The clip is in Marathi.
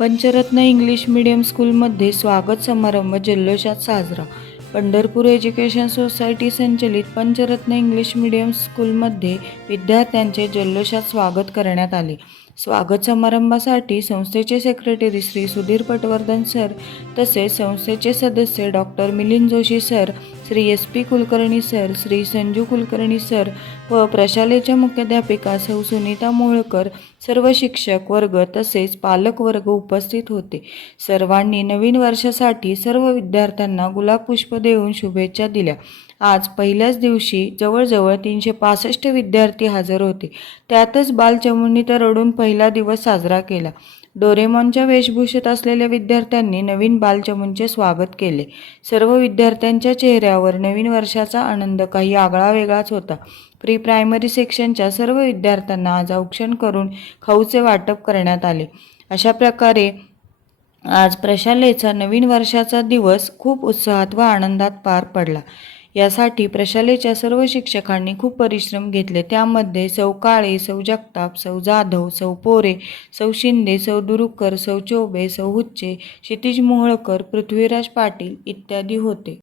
पंचरत्न इंग्लिश मीडियम स्कूलमध्ये स्वागत समारंभ जल्लोषात साजरा. पंढरपूर एज्युकेशन सोसायटी संचलित पंचरत्न इंग्लिश मीडियम स्कूलमध्ये विद्यार्थ्यांचे जल्लोषात स्वागत करण्यात आले. स्वागत समारंभासाठी संस्थेचे सेक्रेटरी श्री सुधीर पटवर्धन सर तसेच संस्थेचे सदस्य doctor Milind Joshi sir, Shri SP Kulkarni sir, Shri Sanju Kulkarni sir व प्रशालेच्या मुख्याध्यापिका सौ सुनीता मोहोळकर, सर्व शिक्षक वर्ग तसेच पालक वर्ग उपस्थित होते. सर्वांनी नवीन वर्षासाठी सर्व विद्यार्थ्यांना गुलाब पुष्प देऊन शुभेच्छा दिल्या. आज पहिल्याच दिवशी जवळजवळ 365 विद्यार्थी हजर होते. त्यातच बालचमूंनी तर रडून पहिला दिवस साजरा केला. डोरेमॉनच्या वेशभूषेत असलेल्या विद्यार्थ्यांनी नवीन बालचमूंचे स्वागत केले. सर्व विद्यार्थ्यांच्या चेहऱ्यावर नवीन वर्षाचा आनंद काही आगळा वेगळाच होता. प्री प्रायमरी सेक्शनच्या सर्व विद्यार्थ्यांना आज औक्षण करून खाऊचे वाटप करण्यात आले. अशा प्रकारे आज प्रशालेचा नवीन वर्षाचा दिवस खूप उत्साहात व आनंदात पार पडला. यासाठी प्रशालेच्या सर्व शिक्षकांनी खूप परिश्रम घेतले. त्यामध्ये सौ काळे, सौ जगताप, सौ जाधव, सौ पोरे, सौ शिंदे, सौ दुरुकर, सौ चौबे, सौ हुच्चे, क्षितिज मोहोळकर, पृथ्वीराज पाटील इत्यादी होते.